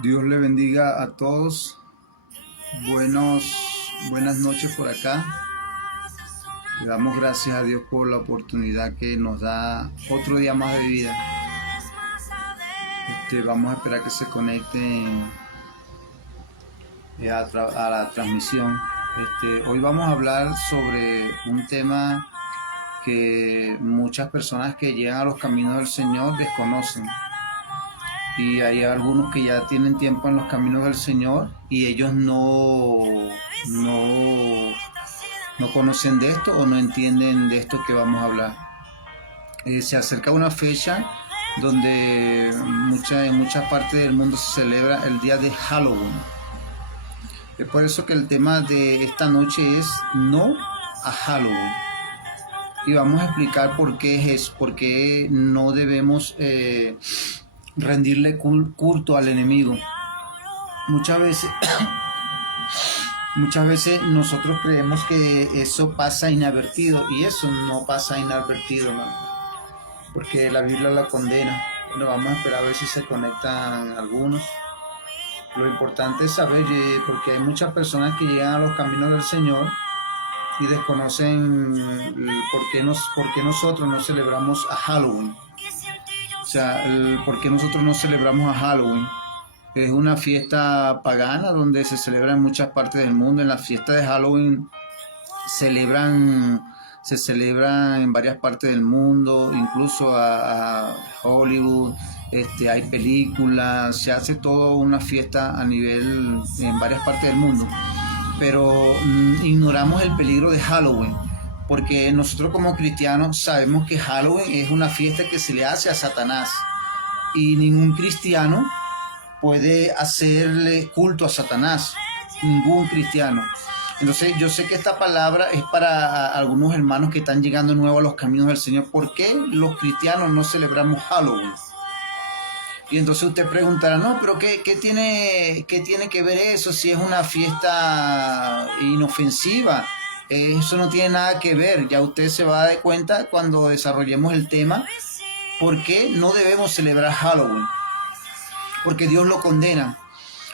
Dios le bendiga a todos. Buenas noches por acá. Le damos gracias a Dios por la oportunidad que nos da otro día más de vida. Vamos a esperar que se conecten a la transmisión. Hoy vamos a hablar sobre un tema que muchas personas que llegan a los caminos del Señor desconocen. Y hay algunos que ya tienen tiempo en los caminos del Señor y ellos no conocen de esto o no entienden de esto que vamos a hablar. Se acerca una fecha donde en muchas partes del mundo se celebra el día de Halloween. Es por eso que el tema de esta noche es no a Halloween. Y vamos a explicar por qué es, por qué no debemos rendirle culto al enemigo. Muchas veces nosotros creemos que eso pasa inadvertido, y eso no pasa inadvertido, ¿no? Porque la Biblia la condena. Lo vamos a esperar a ver si se conectan algunos. Lo importante es saber, porque hay muchas personas que llegan a los caminos del Señor y desconocen por qué nosotros no celebramos a Halloween. O sea, por qué nosotros no celebramos a Halloween. Es una fiesta pagana donde se celebra en muchas partes del mundo. En la fiesta de Halloween se celebra en varias partes del mundo, incluso a Hollywood. Hay películas, se hace toda una fiesta en varias partes del mundo. Pero ignoramos el peligro de Halloween, porque nosotros como cristianos sabemos que Halloween es una fiesta que se le hace a Satanás, y ningún cristiano puede hacerle culto a Satanás, ningún cristiano. Entonces yo sé que esta palabra es para algunos hermanos que están llegando nuevo a los caminos del Señor. ¿Por qué los cristianos no celebramos Halloween? Y entonces usted preguntará, no, pero ¿qué tiene que ver eso si es una fiesta inofensiva? Eso no tiene nada que ver. Ya usted se va a dar cuenta cuando desarrollemos el tema por qué no debemos celebrar Halloween. Porque Dios lo condena.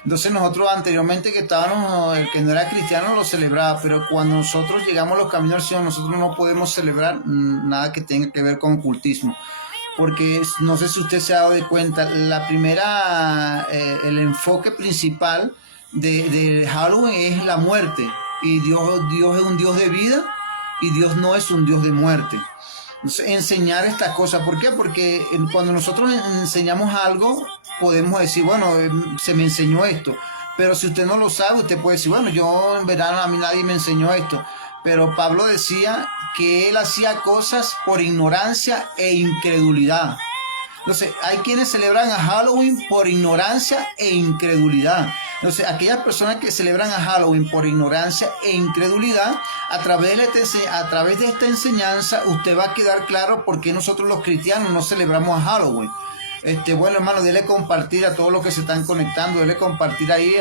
Entonces nosotros anteriormente el que no era cristiano lo celebraba, pero cuando nosotros llegamos a los caminos del Señor, nosotros no podemos celebrar nada que tenga que ver con ocultismo. Porque no sé si usted se ha dado de cuenta, el enfoque principal de Halloween es la muerte. Y Dios es un Dios de vida, y Dios no es un Dios de muerte. Entonces, enseñar estas cosas, ¿por qué? Porque cuando nosotros enseñamos algo, podemos decir, bueno, se me enseñó esto. Pero si usted no lo sabe, usted puede decir, bueno, yo en verano a mí nadie me enseñó esto. Pero Pablo decía que él hacía cosas por ignorancia e incredulidad. Entonces, hay quienes celebran a Halloween por ignorancia e incredulidad. Entonces, aquellas personas que celebran a Halloween por ignorancia e incredulidad, a través de esta enseñanza, usted va a quedar claro por qué nosotros los cristianos no celebramos a Halloween. Bueno, hermano, dele compartir a todos los que se están conectando, dele compartir ahí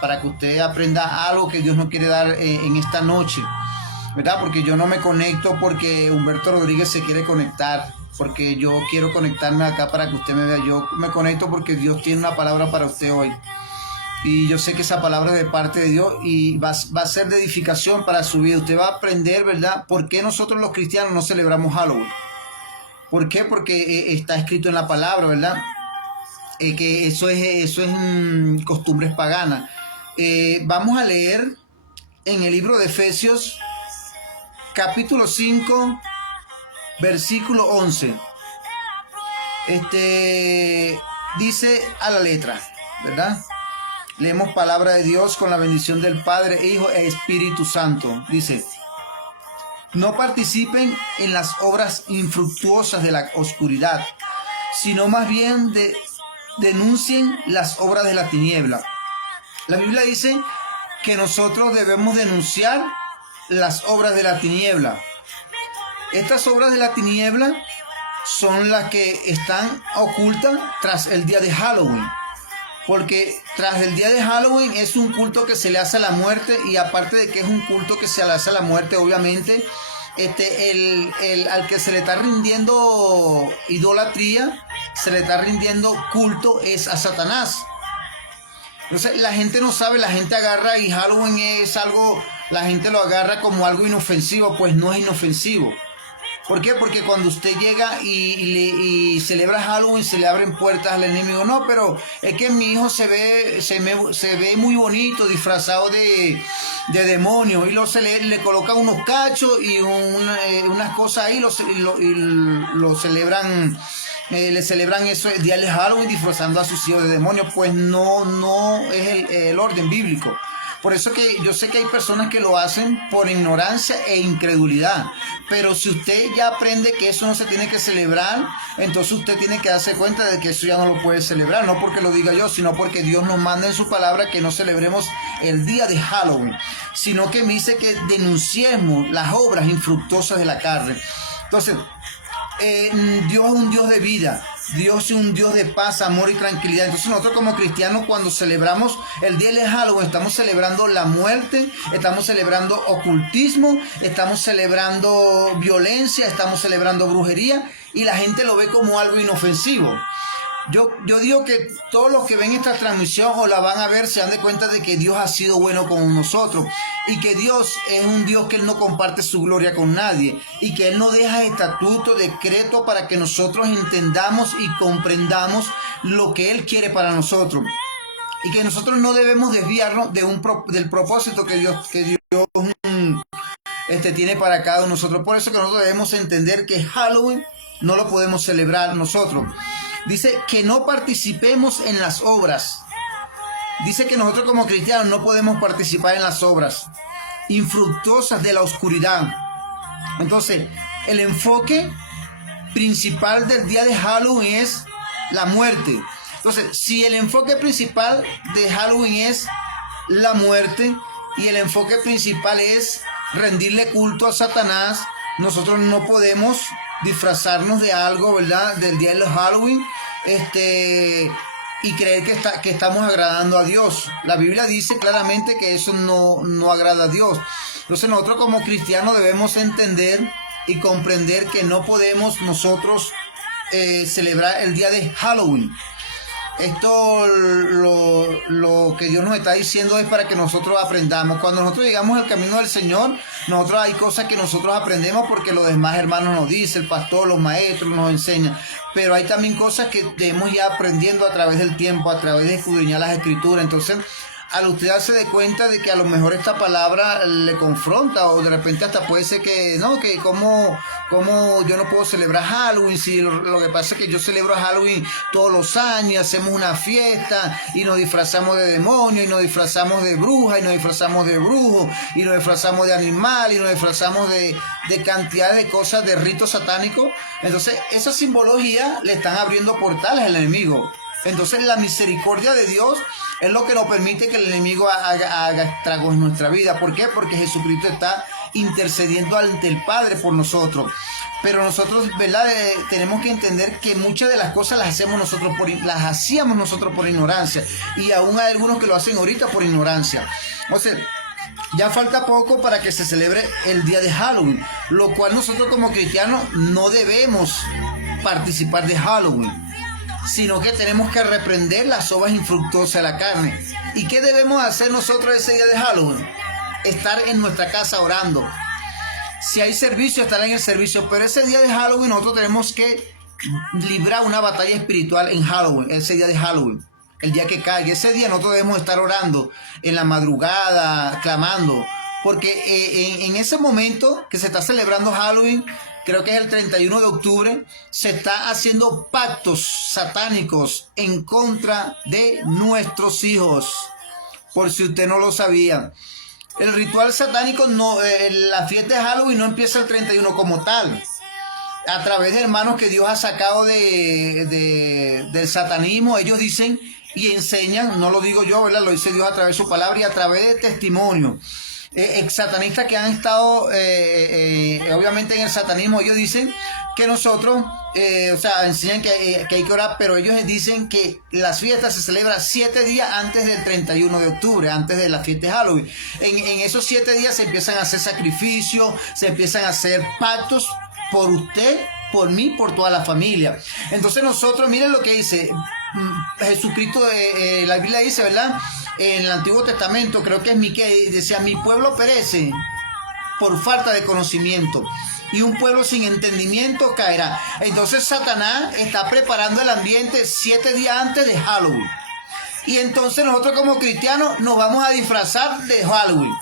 para que usted aprenda algo que Dios nos quiere dar en esta noche, ¿verdad? Porque yo no me conecto porque Humberto Rodríguez se quiere conectar, porque yo quiero conectarme acá para que usted me vea. Yo me conecto porque Dios tiene una palabra para usted hoy. Y yo sé que esa palabra es de parte de Dios y va a ser de edificación para su vida. Usted va a aprender, ¿verdad?, por qué nosotros los cristianos no celebramos Halloween. ¿Por qué? Porque está escrito en la palabra, ¿verdad? Que eso es costumbres paganas. Vamos a leer en el libro de Efesios, capítulo 5, versículo 11. Dice a la letra, ¿verdad? Leemos palabra de Dios con la bendición del Padre, Hijo e Espíritu Santo. Dice: no participen en las obras infructuosas de la oscuridad, sino más bien denuncien las obras de la tiniebla. La Biblia dice que nosotros debemos denunciar las obras de la tiniebla. Estas obras de la tiniebla son las que están ocultas tras el día de Halloween. Porque tras el día de Halloween es un culto que se le hace a la muerte, y aparte de que es un culto que se le hace a la muerte, obviamente, al que se le está rindiendo idolatría, se le está rindiendo culto es a Satanás. Entonces la gente no sabe, la gente agarra y Halloween es algo, la gente lo agarra como algo inofensivo, pues no es inofensivo. ¿Por qué? Porque cuando usted llega y celebra Halloween, se le abren puertas al enemigo. No, pero es que mi hijo se ve muy bonito, disfrazado de demonio. Y le colocan unos cachos y unas cosas ahí, lo celebran. Le celebran eso el día de Halloween disfrazando a sus hijos de demonio. Pues no es el orden bíblico. Por eso que yo sé que hay personas que lo hacen por ignorancia e incredulidad. Pero si usted ya aprende que eso no se tiene que celebrar, entonces usted tiene que darse cuenta de que eso ya no lo puede celebrar. No porque lo diga yo, sino porque Dios nos manda en su palabra que no celebremos el día de Halloween, sino que me dice que denunciemos las obras infructuosas de la carne. Entonces, Dios es un Dios de vida. Dios es un Dios de paz, amor y tranquilidad. Entonces nosotros como cristianos, cuando celebramos el día de Halloween, estamos celebrando la muerte, estamos celebrando ocultismo, estamos celebrando violencia, estamos celebrando brujería, y la gente lo ve como algo inofensivo. Yo digo que todos los que ven esta transmisión o la van a ver se dan de cuenta de que Dios ha sido bueno con nosotros y que Dios es un Dios que Él no comparte su gloria con nadie y que Él no deja estatuto, decreto para que nosotros entendamos y comprendamos lo que Él quiere para nosotros y que nosotros no debemos desviarnos del propósito que Dios tiene para cada uno de nosotros. Por eso que nosotros debemos entender que Halloween no lo podemos celebrar nosotros. Dice que no participemos en las obras. Dice que nosotros como cristianos no podemos participar en las obras infructuosas de la oscuridad. Entonces, el enfoque principal del día de Halloween es la muerte. Entonces, si el enfoque principal de Halloween es la muerte y el enfoque principal es rendirle culto a Satanás, nosotros no podemos disfrazarnos de algo, ¿verdad? Del día de Halloween, y creer que estamos agradando a Dios. La Biblia dice claramente que eso no agrada a Dios. Entonces nosotros como cristianos debemos entender y comprender que no podemos nosotros celebrar el día de Halloween. Esto lo que Dios nos está diciendo es para que nosotros aprendamos. Cuando nosotros llegamos al camino del Señor, nosotros hay cosas que nosotros aprendemos porque los demás hermanos nos dicen, el pastor, los maestros nos enseñan. Pero hay también cosas que debemos ir aprendiendo a través del tiempo, a través de escudriñar las escrituras. Entonces, al usted darse de cuenta de que a lo mejor esta palabra le confronta, o de repente hasta puede ser que no, que como yo no puedo celebrar Halloween, si lo que pasa es que yo celebro Halloween todos los años, hacemos una fiesta y nos disfrazamos de demonio, y nos disfrazamos de bruja, y nos disfrazamos de brujo, y nos disfrazamos de animal, y nos disfrazamos de cantidad de cosas, de ritos satánicos. Entonces esa simbología le están abriendo portales al enemigo. Entonces la misericordia de Dios es lo que nos permite que el enemigo haga estragos en nuestra vida. ¿Por qué? Porque Jesucristo está intercediendo ante el Padre por nosotros. Pero nosotros, ¿verdad? Tenemos que entender que muchas de las cosas las hacíamos nosotros por ignorancia. Y aún hay algunos que lo hacen ahorita por ignorancia. O sea, ya falta poco para que se celebre el día de Halloween, lo cual nosotros como cristianos no debemos participar de Halloween, sino que tenemos que reprender las obras infructuosas de la carne. ¿Y qué debemos hacer nosotros ese día de Halloween? Estar en nuestra casa orando. Si hay servicio, estar en el servicio. Pero ese día de Halloween nosotros tenemos que librar una batalla espiritual en Halloween, ese día de Halloween, el día que caiga. Ese día nosotros debemos estar orando en la madrugada, clamando. Porque en ese momento que se está celebrando Halloween, creo que es el 31 de octubre, se está haciendo pactos satánicos en contra de nuestros hijos. Por si usted no lo sabía. El ritual satánico, la fiesta de Halloween no empieza el 31 como tal. A través de hermanos que Dios ha sacado del satanismo, ellos dicen y enseñan, no lo digo yo, ¿verdad? Lo dice Dios a través de su palabra y a través de testimonio. Satanistas que han estado obviamente en el satanismo, ellos dicen que nosotros enseñan que hay que orar, pero ellos dicen que las fiestas se celebran 7 días antes del 31 de octubre, antes de la fiesta de Halloween. En esos 7 días se empiezan a hacer sacrificios, se empiezan a hacer pactos por usted por mí, por toda la familia. Entonces nosotros, miren lo que dice Jesucristo, la Biblia dice, ¿verdad? En el Antiguo Testamento, creo que es Miqueas, decía, mi pueblo perece por falta de conocimiento, y un pueblo sin entendimiento caerá. Entonces Satanás está preparando el ambiente 7 días antes de Halloween. Y entonces nosotros como cristianos nos vamos a disfrazar de Halloween.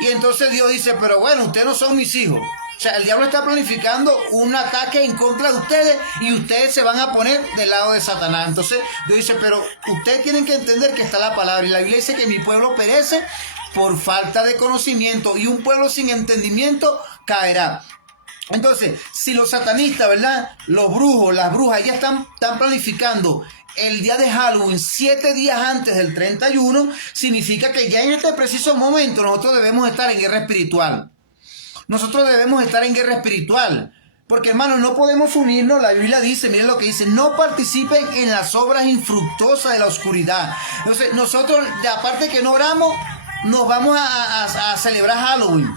Y entonces Dios dice, pero bueno, ustedes no son mis hijos. O sea, el diablo está planificando un ataque en contra de ustedes y ustedes se van a poner del lado de Satanás. Entonces Dios dice, pero ustedes tienen que entender que está la palabra. Y la Biblia dice que mi pueblo perece por falta de conocimiento, y un pueblo sin entendimiento caerá. Entonces, si los satanistas, ¿verdad? Los brujos, las brujas, ya están planificando el día de Halloween 7 días antes del 31, significa que ya en este preciso momento nosotros debemos estar en guerra espiritual. Nosotros debemos estar en guerra espiritual. Porque, hermanos, no podemos unirnos. La Biblia dice, miren lo que dice, no participen en las obras infructuosas de la oscuridad. Entonces, nosotros, aparte que no oramos, nos vamos a celebrar Halloween.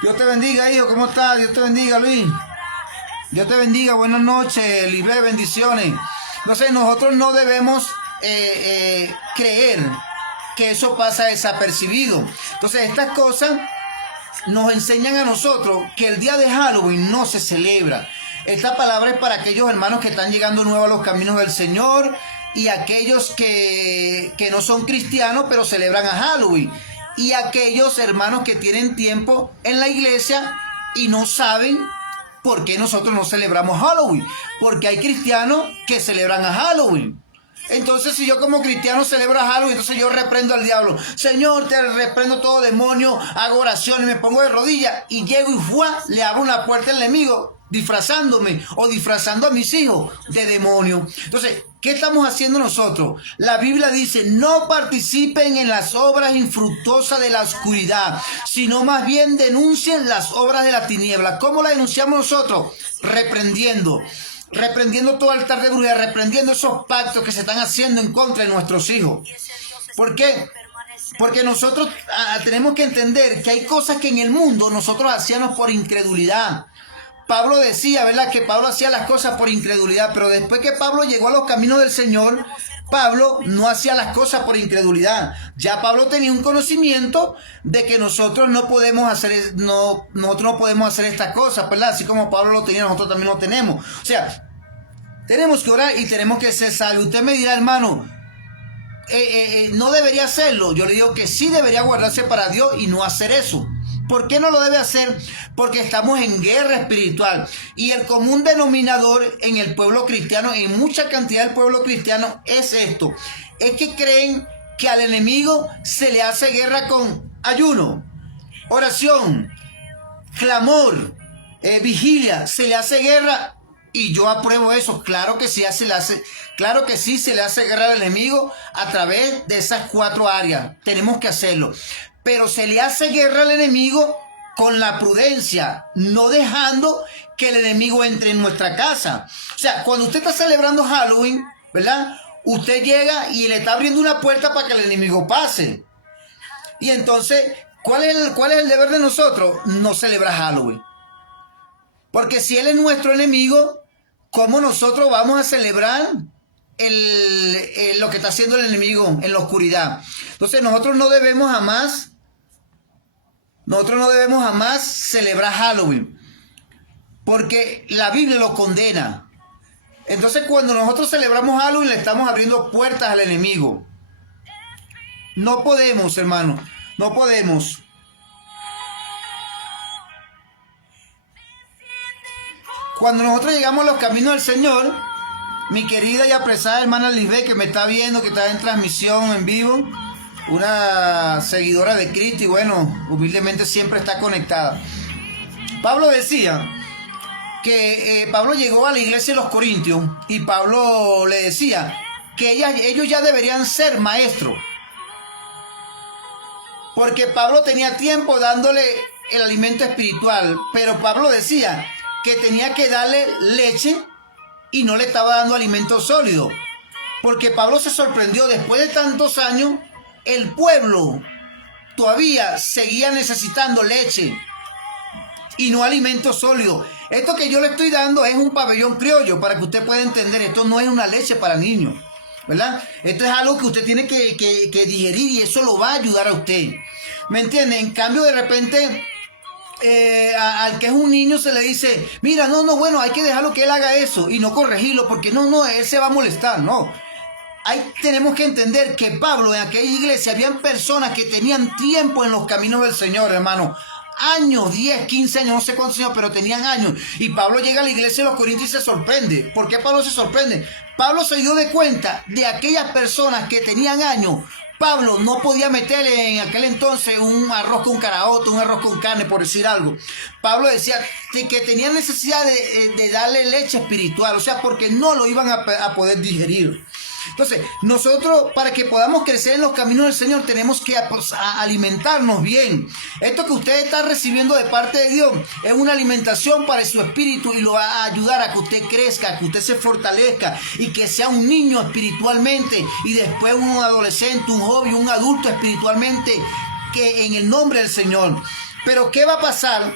Dios te bendiga, hijo. ¿Cómo estás? Dios te bendiga, Luis. Dios te bendiga. Buenas noches, Libre, bendiciones. Entonces, nosotros no debemos creer que eso pasa desapercibido. Entonces, estas cosas nos enseñan a nosotros que el día de Halloween no se celebra. Esta palabra es para aquellos hermanos que están llegando nuevos a los caminos del Señor, y aquellos que no son cristianos pero celebran a Halloween, y aquellos hermanos que tienen tiempo en la iglesia y no saben por qué nosotros no celebramos Halloween, porque hay cristianos que celebran a Halloween. Entonces, si yo como cristiano celebro a Halloween, entonces yo reprendo al diablo. Señor, te reprendo todo demonio, hago oración y me pongo de rodillas y llego y le abro una puerta al enemigo, disfrazándome o disfrazando a mis hijos de demonio. Entonces, ¿qué estamos haciendo nosotros? La Biblia dice, no participen en las obras infructuosas de la oscuridad, sino más bien denuncien las obras de la tiniebla. ¿Cómo la denunciamos nosotros? Reprendiendo todo altar de brujería, reprendiendo esos pactos que se están haciendo en contra de nuestros hijos. ¿Por qué? Porque nosotros tenemos que entender que hay cosas que en el mundo nosotros hacíamos por incredulidad. Pablo decía, ¿verdad?, que Pablo hacía las cosas por incredulidad, pero después que Pablo llegó a los caminos del Señor, Pablo no hacía las cosas por incredulidad. Ya Pablo tenía un conocimiento de que nosotros no podemos hacer estas cosas, ¿verdad? Así como Pablo lo tenía, nosotros también lo tenemos. O sea, tenemos que orar y tenemos que ser sabios. Usted me dirá, hermano, no debería hacerlo. Yo le digo que sí debería guardarse para Dios y no hacer eso. ¿Por qué no lo debe hacer? Porque estamos en guerra espiritual. Y el común denominador en el pueblo cristiano, en mucha cantidad del pueblo cristiano, es esto. Es que creen que al enemigo se le hace guerra con ayuno, oración, clamor, vigilia. Se le hace guerra, y yo apruebo eso. Claro que sí se le hace guerra al enemigo a través de esas 4 áreas. Tenemos que hacerlo. Pero se le hace guerra al enemigo con la prudencia, no dejando que el enemigo entre en nuestra casa. O sea, cuando usted está celebrando Halloween, ¿verdad?, usted llega y le está abriendo una puerta para que el enemigo pase. Y entonces, ¿cuál es el deber de nosotros? No celebrar Halloween. Porque si él es nuestro enemigo, ¿cómo nosotros vamos a celebrar lo que está haciendo el enemigo en la oscuridad? Entonces, nosotros no debemos jamás celebrar Halloween, porque la Biblia lo condena. Entonces, cuando nosotros celebramos Halloween, le estamos abriendo puertas al enemigo. No podemos, hermano, no podemos. Cuando nosotros llegamos a los caminos del Señor, mi querida y apreciada hermana Lisbeth, que me está viendo, que está en transmisión en vivo, una seguidora de Cristo, y bueno, humildemente siempre está conectada. Pablo decía que Pablo llegó a la iglesia de los Corintios, y Pablo le decía que ellos ya deberían ser maestros, porque Pablo tenía tiempo dándole el alimento espiritual, pero Pablo decía que tenía que darle leche y no le estaba dando alimento sólido, porque Pablo se sorprendió. Después de tantos años, el pueblo todavía seguía necesitando leche y no alimento sólido. Esto que yo le estoy dando es un pabellón criollo para que usted pueda entender. Esto no es una leche para niños, ¿verdad? Esto es algo que usted tiene que digerir y eso lo va a ayudar a usted. ¿Me entiende? En cambio, de repente, al que es un niño se le dice, mira, no, bueno, hay que dejarlo que él haga eso y no corregirlo porque no, él se va a molestar, no. Tenemos que entender que Pablo, en aquella iglesia, habían personas que tenían tiempo en los caminos del Señor, hermano. Años, 10, 15 años, no sé cuántos años, pero tenían años. Y Pablo llega a la iglesia de los Corintios y se sorprende. ¿Por qué Pablo se sorprende? Pablo se dio de cuenta de aquellas personas que tenían años. Pablo no podía meterle en aquel entonces un arroz con caraota, un arroz con carne, por decir algo. Pablo decía que tenía necesidad de darle leche espiritual, o sea, porque no lo iban a poder digerir. Entonces, nosotros, para que podamos crecer en los caminos del Señor, tenemos que alimentarnos bien. Esto que usted está recibiendo de parte de Dios es una alimentación para su espíritu y lo va a ayudar a que usted crezca, a que usted se fortalezca y que sea un niño espiritualmente y después un adolescente, un joven, un adulto espiritualmente, que en el nombre del Señor. Pero ¿qué va a pasar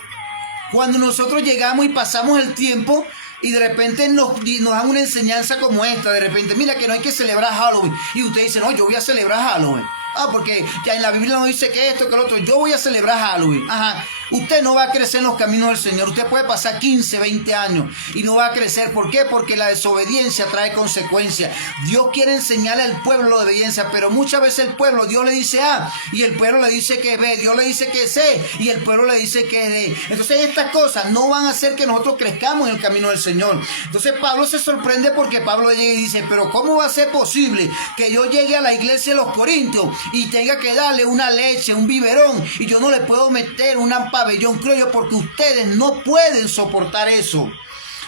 cuando nosotros llegamos y pasamos el tiempo y de repente nos dan una enseñanza como esta? De repente, mira que no hay que celebrar Halloween. Y usted dice, no, yo voy a celebrar Halloween. Porque ya en la Biblia no dice que esto, que lo otro. Yo voy a celebrar Halloween. Ajá. Usted no va a crecer en los caminos del Señor. Usted puede pasar 15, 20 años y no va a crecer. ¿Por qué? Porque la desobediencia trae consecuencias. Dios quiere enseñarle al pueblo la obediencia, pero muchas veces el pueblo, Dios le dice A y el pueblo le dice que B. Dios le dice que C y el pueblo le dice que D. Entonces estas cosas no van a hacer que nosotros crezcamos en el camino del Señor. Entonces Pablo se sorprende porque Pablo llega y dice, pero ¿cómo va a ser posible que yo llegue a la iglesia de los Corintios y tenga que darle una leche, un biberón, y yo no le puedo meter un pabellón criollo porque ustedes no pueden soportar eso?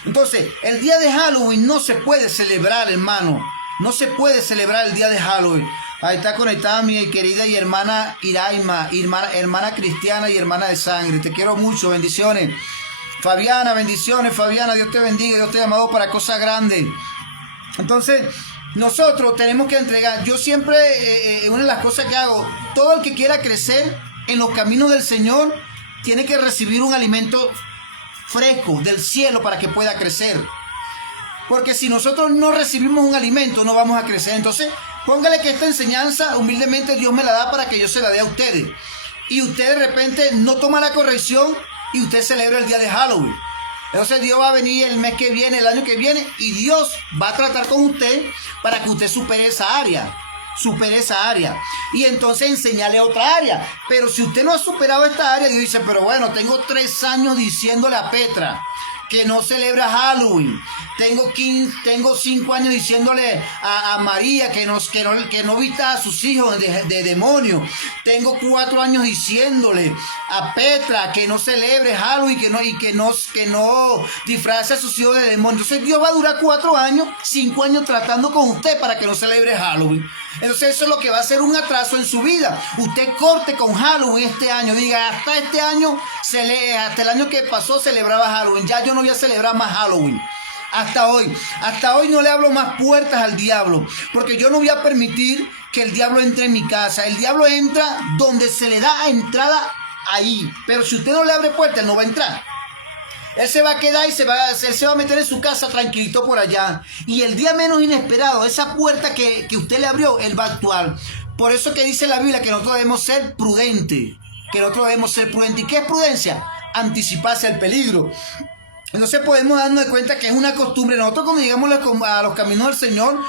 Entonces, el día de Halloween no se puede celebrar, hermano. No se puede celebrar el día de Halloween. Ahí está conectada mi querida y hermana Iraima, hermana cristiana y hermana de sangre. Te quiero mucho, bendiciones. Fabiana, bendiciones, Fabiana, Dios te bendiga, Dios te ha llamado para cosas grandes. Entonces, nosotros tenemos que entregar. Yo siempre, una de las cosas que hago, todo el que quiera crecer en los caminos del Señor, tiene que recibir un alimento fresco del cielo para que pueda crecer. Porque si nosotros no recibimos un alimento, no vamos a crecer. Entonces, póngale que esta enseñanza, humildemente, Dios me la da para que yo se la dé a ustedes. Y usted de repente no toma la corrección y usted celebra el día de Halloween. Entonces Dios va a venir el mes que viene, el año que viene, y Dios va a tratar con usted para que usted supere esa área. Y entonces enseñarle otra área. Pero si usted no ha superado esta área, Dios dice, pero bueno, tengo 3 años diciéndole a Petra que no celebra Halloween. Tengo 5 años diciéndole a María que no vista a sus hijos de demonios. Tengo 4 años diciéndole a Petra que no celebre Halloween, que no disfrace a sus hijos de demonios. Entonces Dios va a durar 4 años, 5 años tratando con usted para que no celebre Halloween. Entonces eso es lo que va a ser un atraso en su vida. Usted corte con Halloween este año. Diga, hasta este año, hasta el año que pasó celebraba Halloween. Ya yo no voy a celebrar más Halloween. Hasta hoy no le abro más puertas al diablo, porque yo no voy a permitir que el diablo entre en mi casa. El diablo entra donde se le da entrada ahí, pero si usted no le abre puertas, él no va a entrar. Él se va a quedar y él se va a meter en su casa tranquilito por allá. Y el día menos inesperado, esa puerta que usted le abrió, él va a actuar. Por eso que dice la Biblia que nosotros debemos ser prudentes. ¿Y qué es prudencia? Anticiparse al peligro. Entonces podemos darnos cuenta que es una costumbre. Nosotros cuando llegamos a los caminos del Señor,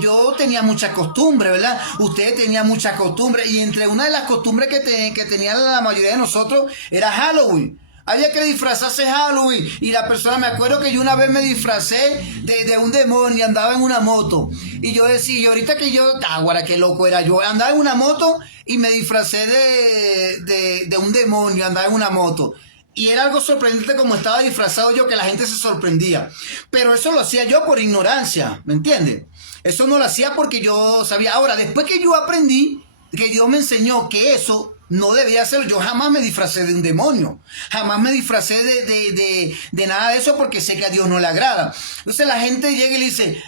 yo tenía muchas costumbres, ¿verdad? Ustedes tenían muchas costumbres. Y entre una de las costumbres que tenían la mayoría de nosotros era Halloween. Había que disfrazarse Halloween. Y la persona, me acuerdo que yo una vez me disfracé de un demonio y andaba en una moto. Y yo decía, y ahorita que guara, qué loco era yo. Andaba en una moto y me disfracé de un demonio, andaba en una moto. Y era algo sorprendente como estaba disfrazado yo, que la gente se sorprendía. Pero eso lo hacía yo por ignorancia, ¿me entiendes? Eso no lo hacía porque yo sabía. Ahora, después que yo aprendí, que Dios me enseñó que eso no debía hacerlo, yo jamás me disfracé de un demonio. Jamás me disfracé de nada de eso porque sé que a Dios no le agrada. Entonces la gente llega y le dice,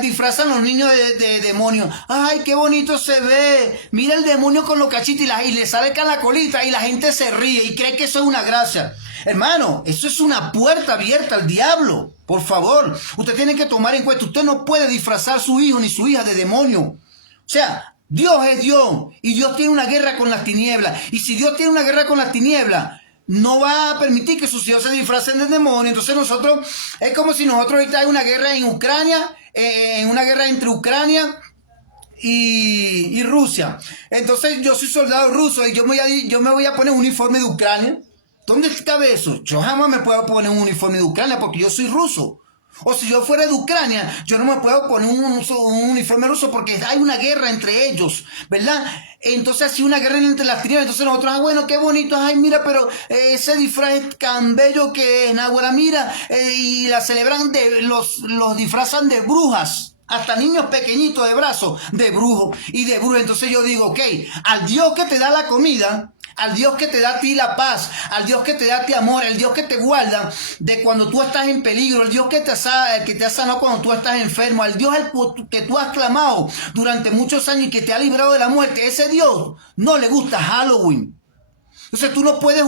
disfrazan los niños de demonios. Ay, qué bonito se ve. Mira el demonio con los cachitos y le sale acá la colita y la gente se ríe y cree que eso es una gracia. Hermano, eso es una puerta abierta al diablo. Por favor, usted tiene que tomar en cuenta, usted no puede disfrazar a su hijo ni su hija de demonio. O sea, Dios es Dios y Dios tiene una guerra con las tinieblas. Y si Dios tiene una guerra con las tinieblas, no va a permitir que sus hijos se disfracen de demonio. Entonces nosotros, es como si nosotros ahorita hay una guerra en Ucrania, una guerra entre Ucrania y Rusia. Entonces yo soy soldado ruso y yo me voy a poner un uniforme de Ucrania. ¿Dónde cabe eso? Yo jamás me puedo poner un uniforme de Ucrania porque yo soy ruso. O si yo fuera de Ucrania, yo no me puedo poner un uniforme ruso porque hay una guerra entre ellos, ¿verdad? Entonces, si una guerra entre las tinieblas, entonces nosotros, bueno, qué bonito, ay, mira, pero ese disfraz es tan bello que es, ahora mira, y la celebran, los disfrazan de brujas. Hasta niños pequeñitos de brazos, de brujos y de brujas. Entonces yo digo, ok, al Dios que te da la comida, al Dios que te da a ti la paz, al Dios que te da a ti amor, al Dios que te guarda de cuando tú estás en peligro, al Dios que te ha sanado cuando tú estás enfermo, al Dios que tú has clamado durante muchos años y que te ha librado de la muerte, ese Dios no le gusta Halloween. Entonces tú no puedes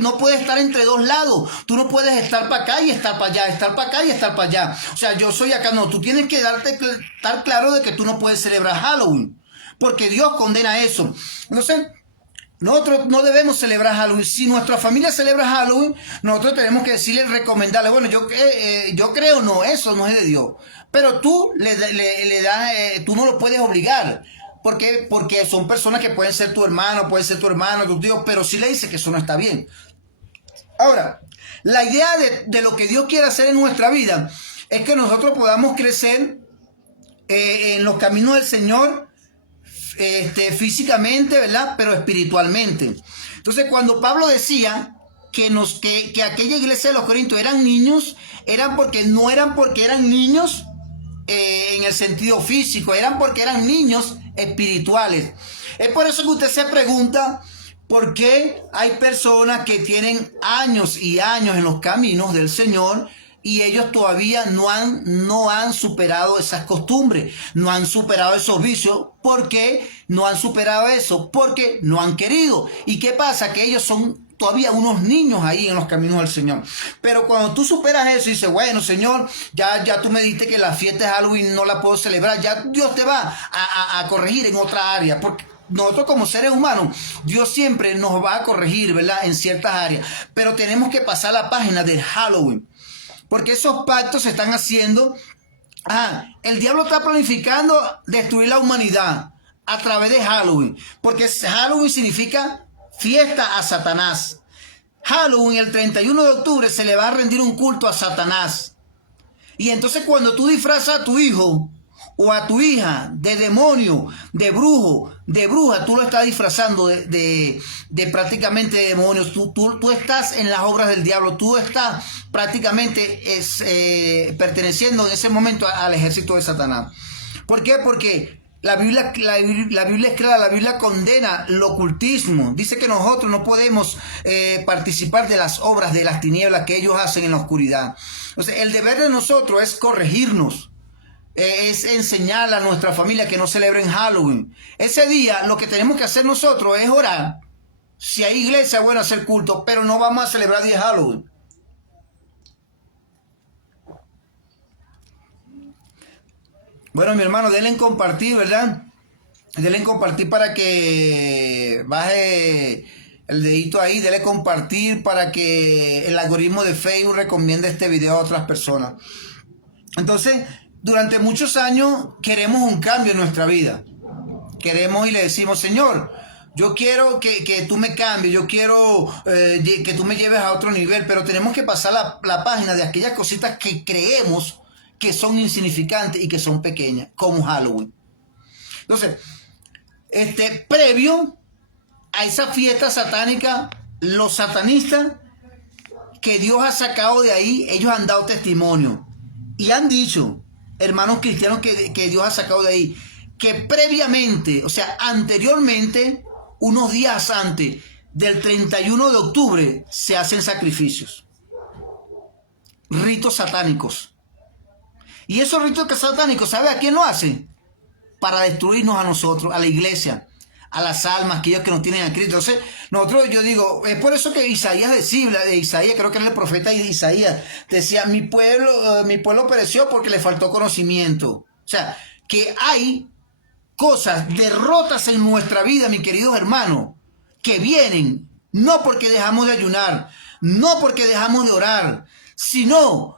no puedes estar entre dos lados. Tú no puedes estar para acá y estar para allá, estar para acá y estar para allá. O sea, yo soy acá, no. Tú tienes que estar claro de que tú no puedes celebrar Halloween, porque Dios condena eso. Entonces, nosotros no debemos celebrar Halloween. Si nuestra familia celebra Halloween, nosotros tenemos que decirle, recomendarle, bueno, yo creo, no, eso no es de Dios. Pero tú tú no lo puedes obligar. ¿Por qué? Porque son personas que pueden ser tu hermano, tu tío, pero sí le dice que eso no está bien. Ahora, la idea de lo que Dios quiere hacer en nuestra vida es que nosotros podamos crecer en los caminos del Señor, físicamente, ¿verdad? Pero espiritualmente. Entonces, cuando Pablo decía que aquella iglesia de los Corintios eran niños, no eran porque eran niños en el sentido físico, eran porque eran niños espirituales. Es por eso que usted se pregunta por qué hay personas que tienen años y años en los caminos del Señor y ellos todavía no han superado esas costumbres, no han superado esos vicios. ¿Por qué no han superado eso? Porque no han querido. ¿Y qué pasa? Que ellos son todavía unos niños ahí en los caminos del Señor. Pero cuando tú superas eso y dices, bueno, Señor, ya tú me dijiste que la fiesta de Halloween no la puedo celebrar, ya Dios te va a corregir en otra área, porque nosotros como seres humanos, Dios siempre nos va a corregir, ¿verdad? En ciertas áreas, pero tenemos que pasar la página del Halloween, porque esos pactos se están haciendo. El diablo está planificando destruir la humanidad a través de Halloween, porque Halloween significa fiesta a Satanás. Halloween, el 31 de octubre, se le va a rendir un culto a Satanás. Y entonces cuando tú disfrazas a tu hijo o a tu hija de demonio, de brujo, de bruja, tú lo estás disfrazando de prácticamente de demonios. Tú estás en las obras del diablo. Tú estás prácticamente perteneciendo en ese momento al ejército de Satanás. ¿Por qué? Porque la Biblia es clara, la Biblia condena el ocultismo. Dice que nosotros no podemos participar de las obras de las tinieblas que ellos hacen en la oscuridad. Entonces, el deber de nosotros es corregirnos, es enseñar a nuestra familia que no celebren Halloween. Ese día lo que tenemos que hacer nosotros es orar. Si hay iglesia, bueno, hacer culto, pero no vamos a celebrar día Halloween. Bueno, mi hermano, denle en compartir, ¿verdad? Denle en compartir para que baje el dedito ahí. Denle compartir para que el algoritmo de Facebook recomiende este video a otras personas. Entonces, durante muchos años queremos un cambio en nuestra vida. Queremos y le decimos, Señor, yo quiero que tú me cambies, yo quiero que tú me lleves a otro nivel, pero tenemos que pasar la página de aquellas cositas que creemos que son insignificantes y que son pequeñas, como Halloween. Entonces, previo a esa fiesta satánica, los satanistas que Dios ha sacado de ahí, ellos han dado testimonio y han dicho, hermanos cristianos que Dios ha sacado de ahí, que previamente, o sea, anteriormente, unos días antes del 31 de octubre, se hacen sacrificios, ritos satánicos. Y esos ritos satánicos, ¿sabe a quién lo hacen? Para destruirnos a nosotros, a la iglesia, a las almas, aquellos que no tienen a Cristo. Entonces, nosotros, yo digo, es por eso que Isaías decía, Isaías, creo que era el profeta Isaías, decía, mi pueblo pereció porque le faltó conocimiento. O sea, que hay cosas, derrotas en nuestra vida, mis queridos hermanos, que vienen no porque dejamos de ayunar, no porque dejamos de orar, sino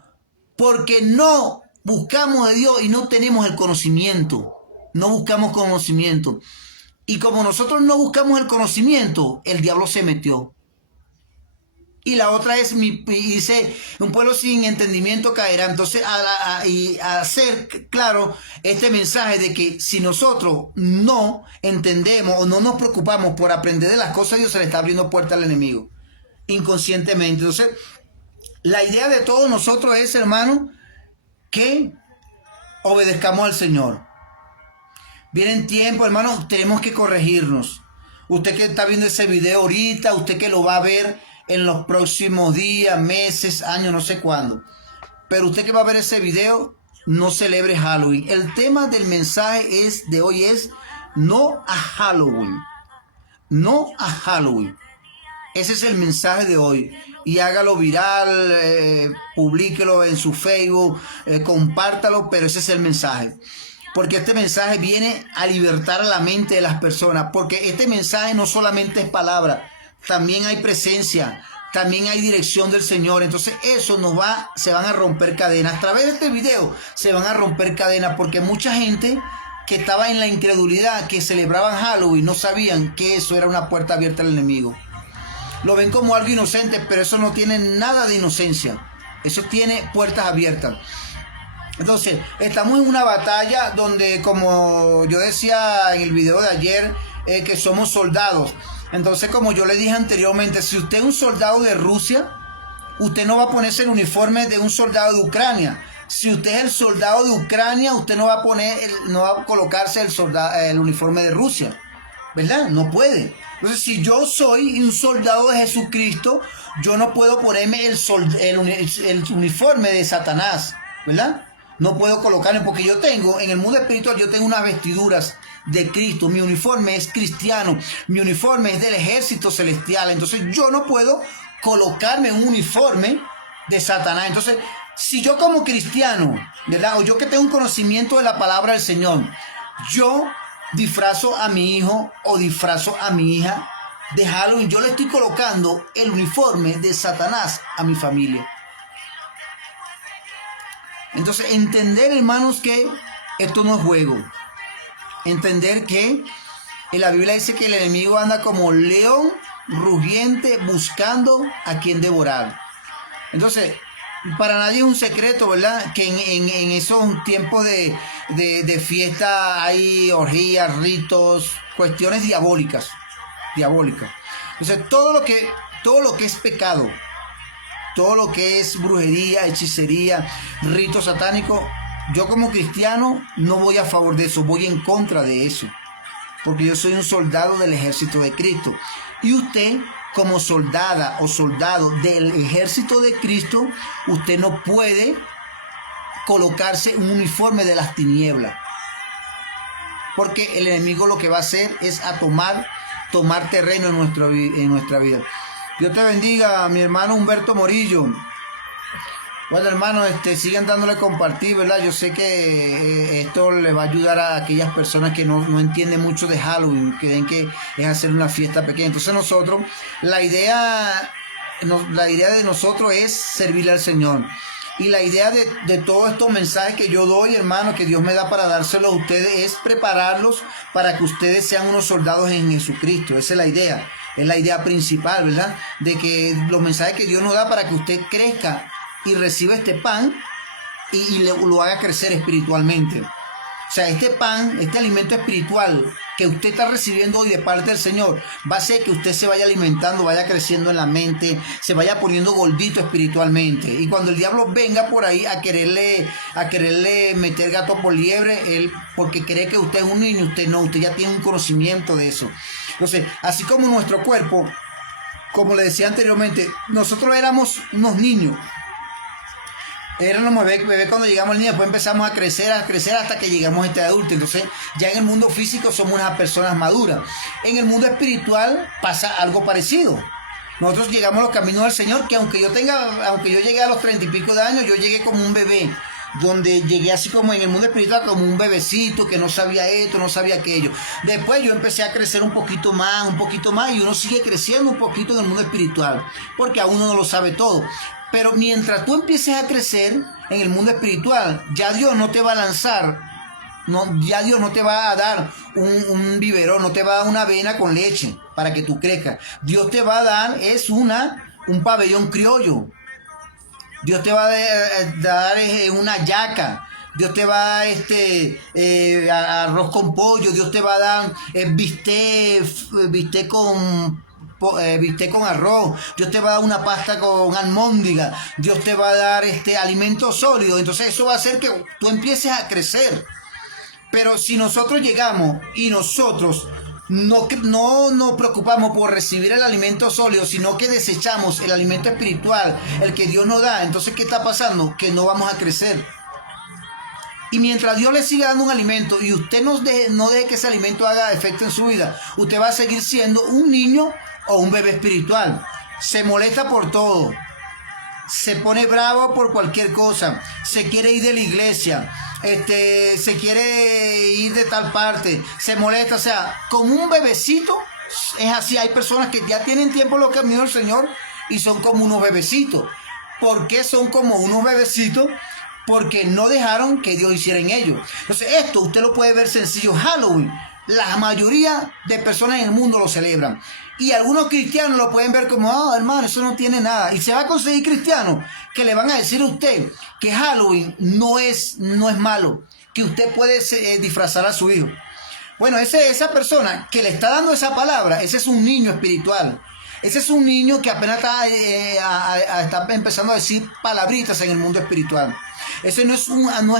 porque no buscamos a Dios y no tenemos el conocimiento. No buscamos conocimiento. Y como nosotros no buscamos el conocimiento, el diablo se metió. Y la otra es, dice, un pueblo sin entendimiento caerá. Entonces, a hacer claro este mensaje de que si nosotros no entendemos o no nos preocupamos por aprender de las cosas, Dios se le está abriendo puerta al enemigo, inconscientemente. Entonces, la idea de todos nosotros es, hermano, que obedezcamos al Señor. Vienen tiempos, hermano, tenemos que corregirnos. Usted que está viendo ese video ahorita, usted que lo va a ver en los próximos días, meses, años, no sé cuándo. Pero usted que va a ver ese video, no celebre Halloween. El tema del mensaje de hoy es no a Halloween. No a Halloween. Ese es el mensaje de hoy. Y hágalo viral, publíquelo en su Facebook, compártalo, pero ese es el mensaje. Porque este mensaje viene a libertar la mente de las personas. Porque este mensaje no solamente es palabra, también hay presencia, también hay dirección del Señor. Entonces eso se van a romper cadenas. A través de este video se van a romper cadenas porque mucha gente que estaba en la incredulidad, que celebraban Halloween, no sabían que eso era una puerta abierta al enemigo. Lo ven como algo inocente, pero eso no tiene nada de inocencia. Eso tiene puertas abiertas. Entonces, estamos en una batalla donde, como yo decía en el video de ayer, que somos soldados. Entonces, como yo le dije anteriormente, si usted es un soldado de Rusia, usted no va a ponerse el uniforme de un soldado de Ucrania. Si usted es el soldado de Ucrania, usted no va a colocarse el uniforme de Rusia, ¿verdad? No puede. Entonces, si yo soy un soldado de Jesucristo, yo no puedo ponerme el uniforme de Satanás, ¿verdad? No puedo colocarme porque yo tengo, en el mundo espiritual, yo tengo unas vestiduras de Cristo. Mi uniforme es cristiano. Mi uniforme es del ejército celestial. Entonces yo no puedo colocarme un uniforme de Satanás. Entonces, si yo como cristiano, ¿verdad? O yo que tengo un conocimiento de la palabra del Señor, yo disfrazo a mi hijo o disfrazo a mi hija de Halloween, yo le estoy colocando el uniforme de Satanás a mi familia. Entonces, entender, hermanos, que esto no es juego. Entender que en la Biblia dice que el enemigo anda como león rugiente buscando a quien devorar. Entonces, para nadie es un secreto, ¿verdad? Que en esos tiempos de fiesta hay orgías, ritos, cuestiones diabólicas. Entonces, todo lo que es pecado, todo lo que es brujería, hechicería, rito satánico, yo como cristiano no voy a favor de eso, voy en contra de eso. Porque yo soy un soldado del ejército de Cristo. Y usted, como soldada o soldado del ejército de Cristo, usted no puede colocarse un uniforme de las tinieblas. Porque el enemigo lo que va a hacer es tomar terreno en nuestra vida. Dios te bendiga, mi hermano Humberto Morillo. Bueno, hermano, sigan dándole compartir, ¿verdad? Yo sé que esto le va a ayudar a aquellas personas que no entienden mucho de Halloween, que ven que es hacer una fiesta pequeña. Entonces nosotros, la idea de nosotros es servirle al Señor. Y la idea de todos estos mensajes que yo doy, hermano, que Dios me da para dárselos a ustedes, es prepararlos para que ustedes sean unos soldados en Jesucristo. Esa es la idea. Es la idea principal, ¿verdad? De que los mensajes que Dios nos da para que usted crezca y reciba este pan y lo haga crecer espiritualmente. O sea, este pan, este alimento espiritual que usted está recibiendo hoy de parte del Señor, va a hacer que usted se vaya alimentando, vaya creciendo en la mente, se vaya poniendo gordito espiritualmente. Y cuando el diablo venga por ahí a quererle meter gato por liebre, porque cree que usted es un niño, usted no, usted ya tiene un conocimiento de eso. Entonces, así como nuestro cuerpo, como le decía anteriormente, nosotros éramos unos niños. Eran los bebés cuando llegamos al niño, después empezamos a crecer hasta que llegamos a este adulto. Entonces, ya en el mundo físico somos unas personas maduras. En el mundo espiritual pasa algo parecido. Nosotros llegamos a los caminos del Señor, que aunque yo llegué a los 30 y pico de años, yo llegué como un bebé, donde llegué así como en el mundo espiritual, como un bebecito que no sabía esto, no sabía aquello. Después yo empecé a crecer un poquito más, y uno sigue creciendo un poquito en el mundo espiritual, porque aún uno no lo sabe todo. Pero mientras tú empieces a crecer en el mundo espiritual, ya Dios no te va a lanzar, ya Dios no te va a dar un biberón, no te va a dar una avena con leche para que tú crezcas. Dios te va a dar un pabellón criollo. Dios te va a dar una yaca. Dios te va a dar arroz con pollo. Dios te va a dar bistec con arroz. Dios te va a dar una pasta con almóndiga. Dios te va a dar alimentos sólidos. Entonces eso va a hacer que tú empieces a crecer. Pero si nosotros llegamos y nosotros no nos preocupamos por recibir el alimento sólido, sino que desechamos el alimento espiritual, el que Dios nos da, entonces ¿qué está pasando? Que no vamos a crecer. Y mientras Dios le siga dando un alimento y usted no deje que ese alimento haga efecto en su vida, usted va a seguir siendo un niño o un bebé espiritual. Se molesta por todo, se pone bravo por cualquier cosa, se quiere ir de la iglesia, se quiere ir de tal parte, se molesta, o sea, como un bebecito. Es así. Hay personas que ya tienen tiempo en los caminos del Señor y son como unos bebecitos. ¿Por qué son como unos bebecitos? Porque no dejaron que Dios hiciera en ellos. Entonces esto usted lo puede ver sencillo. Halloween, la mayoría de personas en el mundo lo celebran. Y algunos cristianos lo pueden ver como, hermano, eso no tiene nada. Y se va a conseguir cristianos que le van a decir a usted que Halloween no es malo, que usted puede disfrazar a su hijo. Bueno, esa persona que le está dando esa palabra, ese es un niño espiritual. Ese es un niño que apenas está empezando a decir palabritas en el mundo espiritual. Ese no es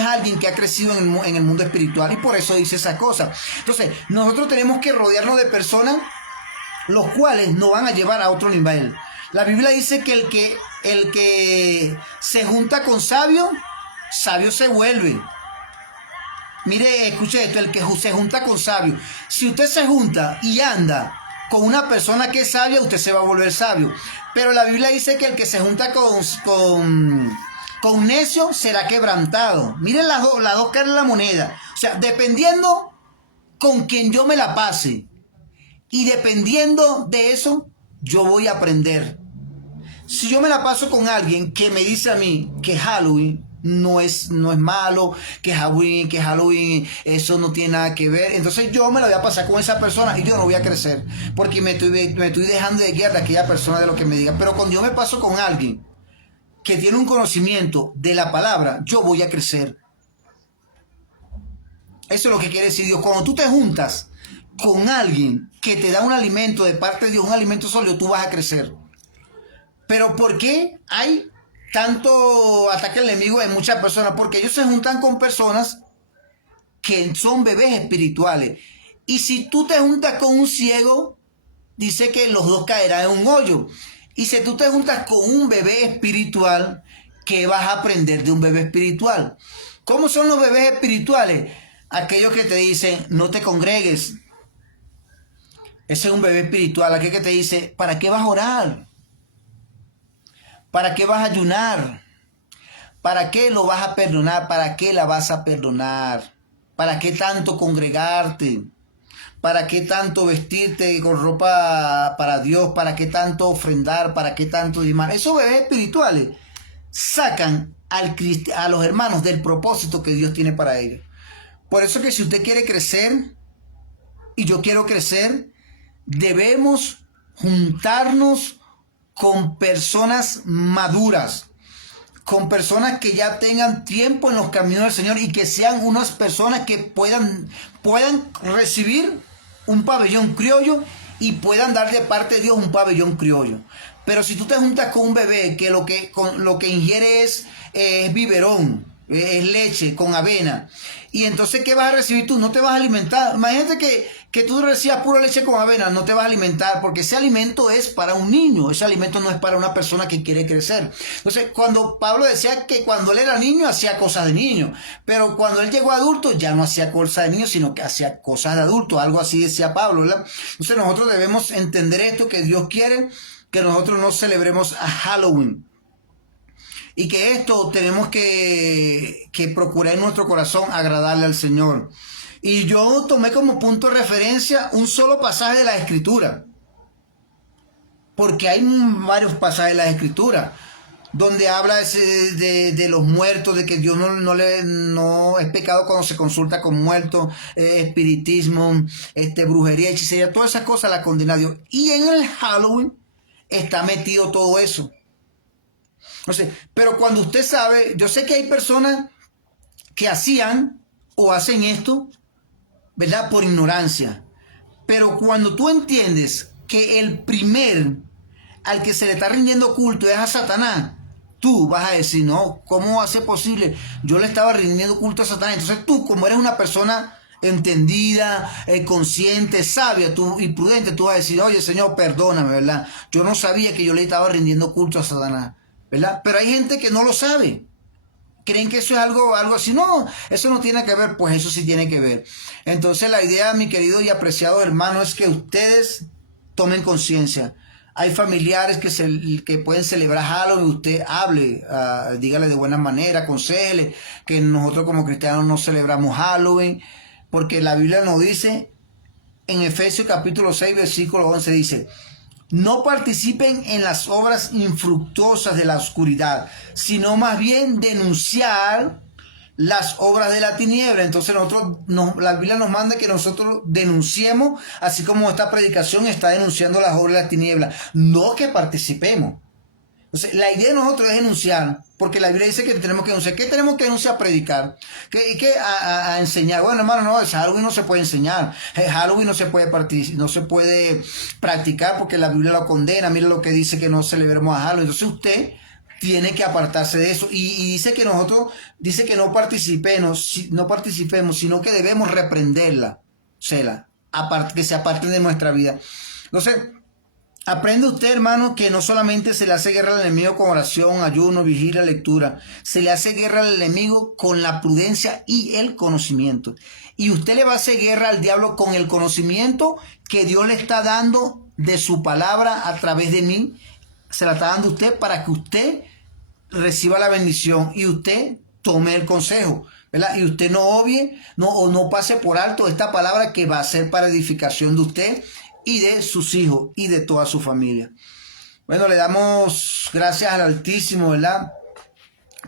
alguien que ha crecido en el mundo espiritual, y por eso dice esa cosa. Entonces, nosotros tenemos que rodearnos de personas los cuales nos van a llevar a otro nivel. La Biblia dice que el que se junta con sabio, sabio se vuelve. Mire, escuche esto, el que se junta con sabio. Si usted se junta y anda con una persona que es sabia, usted se va a volver sabio. Pero la Biblia dice que el que se junta con necio será quebrantado. Miren las dos caras de la moneda. O sea, dependiendo con quien yo me la pase y dependiendo de eso, yo voy a aprender. Si yo me la paso con alguien que me dice a mí que Halloween no es malo, que Halloween eso no tiene nada que ver, entonces yo me la voy a pasar con esa persona y yo no voy a crecer, porque me estoy dejando de guiar de aquella persona de lo que me diga. Pero cuando yo me paso con alguien que tiene un conocimiento de la palabra, yo voy a crecer. Eso es lo que quiere decir Dios. Cuando tú te juntas con alguien que te da un alimento de parte de Dios, un alimento sólido, tú vas a crecer. Pero ¿por qué hay tanto ataque al enemigo en muchas personas? Porque ellos se juntan con personas que son bebés espirituales. Y si tú te juntas con un ciego, dice que los dos caerán en un hoyo. Y si tú te juntas con un bebé espiritual, ¿qué vas a aprender de un bebé espiritual? ¿Cómo son los bebés espirituales? Aquellos que te dicen, no te congregues. Ese es un bebé espiritual. Aquel que te dice, ¿para qué vas a orar? ¿Para qué vas a ayunar? ¿Para qué lo vas a perdonar? ¿Para qué la vas a perdonar? ¿Para qué tanto congregarte? ¿Para qué tanto vestirte con ropa para Dios? ¿Para qué tanto ofrendar? ¿Para qué tanto diezmar? Esos bebés espirituales sacan a los hermanos del propósito que Dios tiene para ellos. Por eso que si usted quiere crecer y yo quiero crecer, debemos juntarnos con personas maduras, con personas que ya tengan tiempo en los caminos del Señor y que sean unas personas que puedan recibir un pabellón criollo y puedan dar de parte de Dios un pabellón criollo. Pero si tú te juntas con un bebé que lo que ingiere es biberón, es leche con avena, y entonces ¿qué vas a recibir tú? No te vas a alimentar. Imagínate que que tú recibas pura leche con avena, no te vas a alimentar, porque ese alimento es para un niño, ese alimento no es para una persona que quiere crecer. Entonces, cuando Pablo decía que cuando él era niño hacía cosas de niño, pero cuando él llegó a adulto ya no hacía cosas de niño, sino que hacía cosas de adulto, algo así decía Pablo, ¿verdad? Entonces nosotros debemos entender esto, que Dios quiere que nosotros no celebremos a Halloween. Y que esto tenemos que procurar en nuestro corazón agradarle al Señor. Y yo tomé como punto de referencia un solo pasaje de la Escritura. Porque hay varios pasajes de la Escritura donde habla de los muertos, de que Dios no es pecado cuando se consulta con muertos, espiritismo, brujería, hechicería, todas esas cosas la condena Dios. Y en el Halloween está metido todo eso. No sé, pero cuando usted sabe, yo sé que hay personas que hacían o hacen esto, ¿verdad? Por ignorancia. Pero cuando tú entiendes que el primer al que se le está rindiendo culto es a Satanás, tú vas a decir, no, ¿cómo va a ser posible? Yo le estaba rindiendo culto a Satanás. Entonces tú, como eres una persona entendida, consciente, sabia y prudente, tú vas a decir, oye, Señor, perdóname, ¿verdad? Yo no sabía que yo le estaba rindiendo culto a Satanás, ¿verdad? Pero hay gente que no lo sabe. Creen que eso es algo así. No, eso no tiene que ver. Pues eso sí tiene que ver. Entonces la idea, mi querido y apreciado hermano, es que ustedes tomen conciencia. Hay familiares que pueden celebrar Halloween. Usted hable, dígale de buena manera, aconséjele que nosotros como cristianos no celebramos Halloween. Porque la Biblia nos dice, en Efesios capítulo 6, versículo 11, dice: no participen en las obras infructuosas de la oscuridad, sino más bien denunciar las obras de la tiniebla. Entonces la Biblia nos manda que nosotros denunciemos, así como esta predicación está denunciando las obras de la tiniebla, no que participemos. Entonces, la idea de nosotros es denunciar, porque la Biblia dice que tenemos que denunciar. ¿Qué tenemos que denunciar? Predicar. A enseñar. Bueno, hermano, no, Halloween no se puede enseñar. Halloween no se puede practicar porque la Biblia lo condena. Mira lo que dice, que no celebremos a Halloween. Entonces usted tiene que apartarse de eso. Y dice que no participemos, sino que debemos reprenderla. Que se aparten de nuestra vida. Entonces, aprende usted, hermano, que no solamente se le hace guerra al enemigo con oración, ayuno, vigilia, lectura. Se le hace guerra al enemigo con la prudencia y el conocimiento. Y usted le va a hacer guerra al diablo con el conocimiento que Dios le está dando de su palabra a través de mí. Se la está dando usted para que usted reciba la bendición y usted tome el consejo, ¿verdad? Y usted no obvie, no pase por alto esta palabra que va a ser para edificación de usted y de sus hijos y de toda su familia. Bueno, le damos gracias al Altísimo, ¿verdad?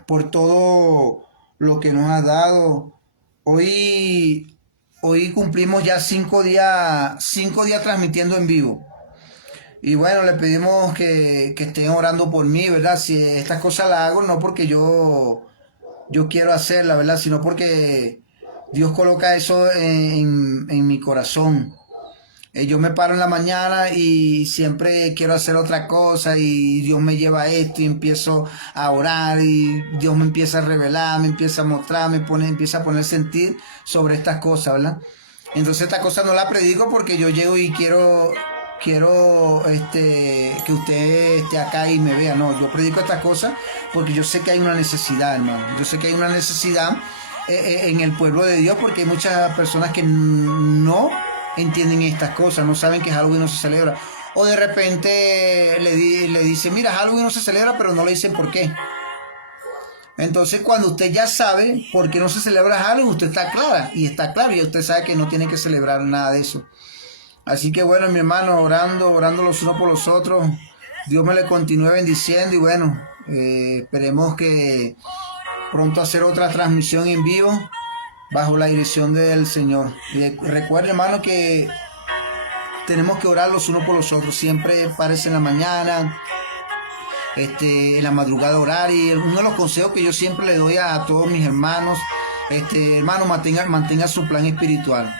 Por todo lo que nos ha dado. Hoy cumplimos ya 5 días transmitiendo en vivo. Y bueno, le pedimos que estén orando por mí, ¿verdad? Si estas cosas las hago no porque yo quiero hacerlas, ¿verdad? Sino porque Dios coloca eso en mi corazón. Yo me paro en la mañana y siempre quiero hacer otra cosa y Dios me lleva a esto y empiezo a orar y Dios me empieza a revelar, me empieza a mostrar, empieza a poner sentir sobre estas cosas, ¿verdad? Entonces esta cosa no la predico porque yo llego y quiero que usted esté acá y me vea. No, yo predico estas cosas porque yo sé que hay una necesidad, hermano. Yo sé que hay una necesidad en el pueblo de Dios porque hay muchas personas que no entienden estas cosas, no saben que Halloween no se celebra, o de repente le dicen, mira, Halloween no se celebra, pero no le dicen por qué. Entonces cuando usted ya sabe por qué no se celebra Halloween, usted está claro y usted sabe que no tiene que celebrar nada de eso. Así que bueno, mi hermano, orando los unos por los otros, Dios me le continúe bendiciendo y bueno, esperemos que pronto hacer otra transmisión en vivo bajo la dirección del Señor. Recuerden, hermano, que tenemos que orar los unos por los otros. Siempre parece en la mañana, en la madrugada orar. Y uno de los consejos que yo siempre le doy a todos mis hermanos, hermano, mantenga su plan espiritual.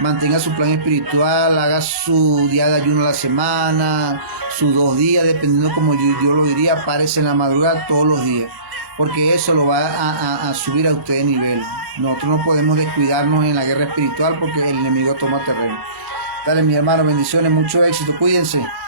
Mantenga su plan espiritual, haga su día de ayuno a la semana, sus 2 días, dependiendo como yo lo diría, párese en la madrugada todos los días. porque eso lo va a subir a usted de nivel. Nosotros no podemos descuidarnos en la guerra espiritual porque el enemigo toma terreno. Dale, mi hermano, bendiciones, mucho éxito, cuídense.